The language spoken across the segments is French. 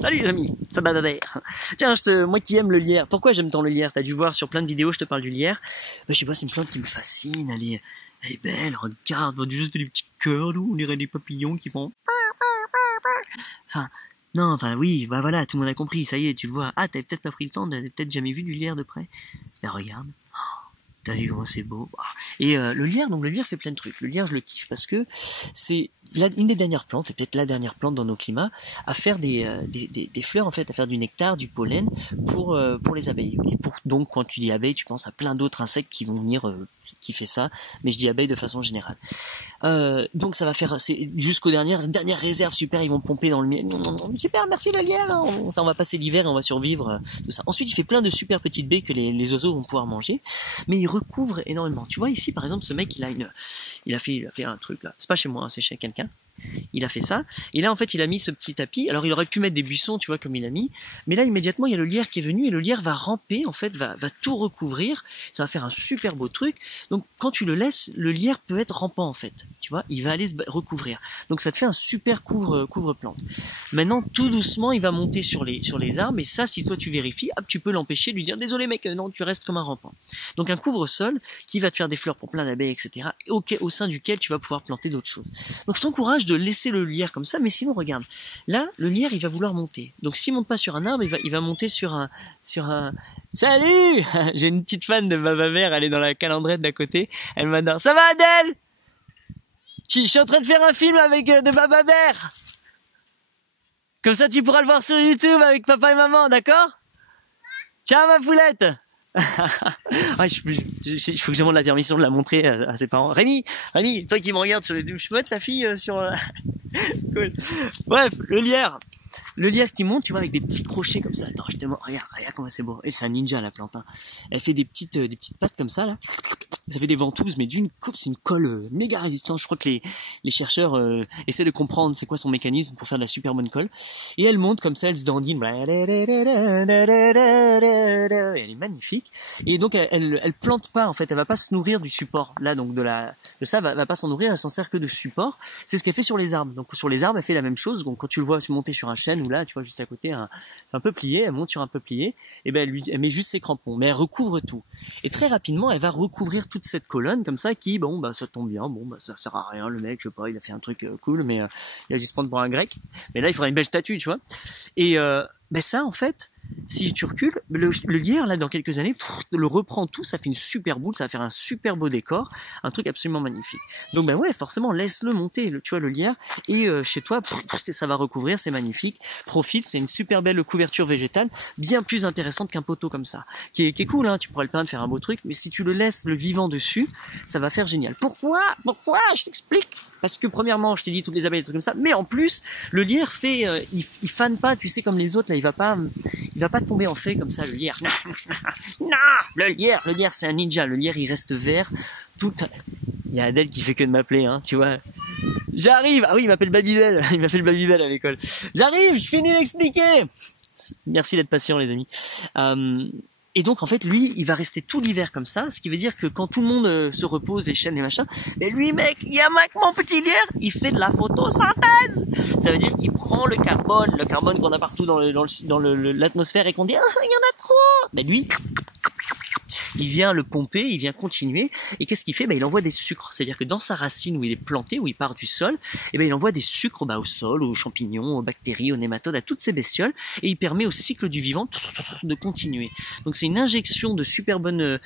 Salut les amis, ça va. Tiens, moi qui aime le lierre, pourquoi j'aime tant le lierre? T'as dû voir sur plein de vidéos, je te parle du lierre. Je sais pas, c'est une plante qui me fascine, elle est belle, regarde, juste des petits cœurs, on dirait des papillons qui font... Enfin, non, enfin oui, bah voilà, tout le monde a compris, ça y est, tu le vois. Ah, t'avais peut-être pas pris le temps, t'avais peut-être jamais vu du lierre de près. Ben regarde, t'as vu comment c'est beau. Et le lierre, donc le lierre fait plein de trucs. Le lierre, je le kiffe parce que c'est une des dernières plantes, et peut-être la dernière plante dans nos climats, à faire des fleurs, en fait, à faire du nectar, du pollen pour les abeilles. Et donc, quand tu dis abeilles, tu penses à plein d'autres insectes qui vont venir kiffer ça, mais je dis abeilles de façon générale. Donc ça va faire, c'est jusqu'aux dernière réserve, super, ils vont pomper dans le miel. Super, merci le lierre, on va passer l'hiver et on va survivre, tout ça. Ensuite, il fait plein de super petites baies que les oiseaux vont pouvoir manger, mais il recouvre énormément. Tu vois ici, par exemple, ce mec, il a fait un truc là. C'est pas chez moi, hein, c'est chez quelqu'un. Il a fait ça, et là en fait il a mis ce petit tapis. Alors il aurait pu mettre des buissons, tu vois, comme il a mis, mais là immédiatement il y a le lierre qui est venu, et le lierre va ramper, en fait, va tout recouvrir, ça va faire un super beau truc. Donc quand tu le laisses, le lierre peut être rampant, en fait, tu vois, il va aller se recouvrir, donc ça te fait un super couvre-plante. Maintenant tout doucement il va monter sur les arbres, et ça, si toi tu vérifies, hop, tu peux l'empêcher, lui dire désolé mec, non, tu restes comme un rampant. Donc un couvre-sol qui va te faire des fleurs pour plein d'abeilles, etc., au sein duquel tu vas pouvoir planter d'autres choses. Donc je t'encourage de laisser le lierre comme ça, mais sinon regarde, là le lierre il va vouloir monter, donc s'il monte pas sur un arbre, il va monter sur un salut. J'ai une petite fan de Baba Mère, elle est dans la calandrette d'à côté, elle m'adore. Ça va Adèle? Je suis en train de faire un film avec de Baba Mère, comme ça tu pourras le voir sur YouTube avec papa et maman, d'accord? Ciao ma poulette. Ouais, il faut que je demande la permission de la montrer à ses parents. Rémi, toi qui me regardes sur YouTube, je peux mettre ta fille sur... Cool. Bref, le lierre qui monte, tu vois, avec des petits crochets comme ça. Attends, je te montre, regarde comment c'est beau. Et c'est un ninja, la plante, hein. Elle fait des petites pattes comme ça, là. Ça fait des ventouses, mais c'est une colle méga résistante. Je crois que les chercheurs essaient de comprendre c'est quoi son mécanisme pour faire de la super bonne colle. Et elle monte comme ça, elle se dandine. Elle est magnifique. Et donc elle plante pas, en fait, elle va pas se nourrir du support. Là, donc de ça, va pas s'en nourrir, elle s'en sert que de support. C'est ce qu'elle fait sur les arbres. Donc sur les arbres, elle fait la même chose. Donc quand tu le vois monter sur un chêne, ou là, tu vois, juste à côté, un peuplier, elle monte sur un peuplier, et ben elle met juste ses crampons, mais elle recouvre tout. Et très rapidement, elle va recouvrir toute cette colonne comme ça qui, bon, bah ça tombe bien, bon, bah ça sert à rien, le mec, je sais pas, il a fait un truc cool, mais il a dû se prendre pour un grec. Mais là, il faudrait une belle statue, tu vois. Et ben ça, en fait, si tu recules, le lierre, là, dans quelques années, le reprend tout, ça fait une super boule, ça va faire un super beau décor, un truc absolument magnifique. Donc ben ouais, forcément, laisse-le monter, tu vois, le lierre, et chez toi, ça va recouvrir, c'est magnifique. Profite, c'est une super belle couverture végétale, bien plus intéressante qu'un poteau comme ça, qui est cool, hein, tu pourrais le peindre, faire un beau truc, mais si tu le laisses le vivant dessus, ça va faire génial. Pourquoi? Je t'explique. Parce que premièrement, je t'ai dit toutes les abeilles, des trucs comme ça, mais en plus, le lierre fait, il fane pas, tu sais, comme les autres, là, il va pas tomber en fait comme ça, le lierre. Non, le lierre, c'est un ninja. Le lierre, il reste vert. Il y a Adèle qui fait que de m'appeler, hein, tu vois. J'arrive. Ah oui, il m'appelle Babybel. Il m'appelle Babybel à l'école. J'arrive, je finis d'expliquer. Merci d'être patient, les amis. Et donc en fait lui il va rester tout l'hiver comme ça, ce qui veut dire que quand tout le monde se repose, les chênes, les machins, mais lui mec, il y a mon petit lierre, il fait de la photosynthèse. Ça veut dire qu'il prend le carbone qu'on a partout dans l'atmosphère, et qu'on dit il y en a trop. Mais lui, il vient le pomper, il vient continuer, et qu'est-ce qu'il fait? Il envoie des sucres, c'est-à-dire que dans sa racine où il est planté, où il part du sol, et il envoie des sucres au sol, aux champignons, aux bactéries, aux nématodes, à toutes ces bestioles, et il permet au cycle du vivant de continuer. Donc c'est une injection de super bonne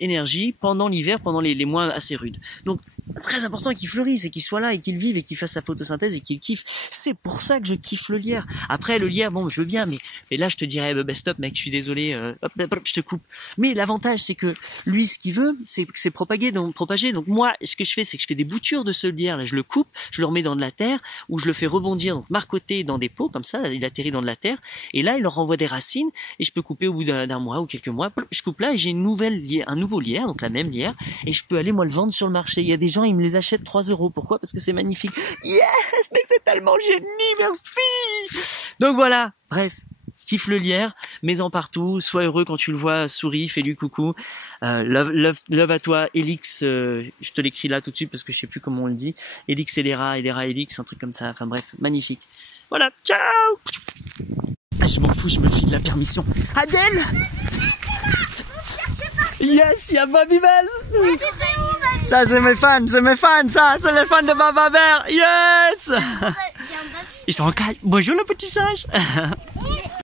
énergie pendant l'hiver, pendant les mois assez rudes. Donc très important qu'il fleurisse, et qu'il soit là, et qu'il vive, et qu'il fasse sa photosynthèse, et qu'il kiffe. C'est pour ça que je kiffe le lierre. Après le lierre, bon, je veux bien, mais là je te dirais stop mec, je suis désolé, hop, je te coupe. Mais l'avantage, c'est que lui, ce qu'il veut, c'est propager. Donc moi, ce que je fais, c'est que je fais des boutures de ce lierre. Là, je le coupe, je le remets dans de la terre, ou je le fais rebondir, donc marcoter dans des pots, comme ça, il atterrit dans de la terre. Et là, il leur renvoie des racines, et je peux couper au bout d'un mois ou quelques mois. Je coupe là, et j'ai un nouveau lierre, donc la même lierre, et je peux aller, moi, le vendre sur le marché. Il y a des gens, ils me les achètent 3 €. Pourquoi? Parce que c'est magnifique. Yes! Mais c'est tellement génie, merci! Donc voilà. Bref. kiffe le lierre, mets-en partout, sois heureux quand tu le vois, souris, fais-lui coucou. Love à toi, Elix, je te l'écris là tout de suite parce que je sais plus comment on le dit. Elix et les rats Elix, un truc comme ça. Enfin bref, magnifique. Voilà, ciao. Ah, je m'en fous, je me file la permission. Adèle. Yes, il y a Babybel. Ça c'est mes fans, ça, c'est les fans de Babybel. Yes. Ils sont en calme. Bonjour le petit sage.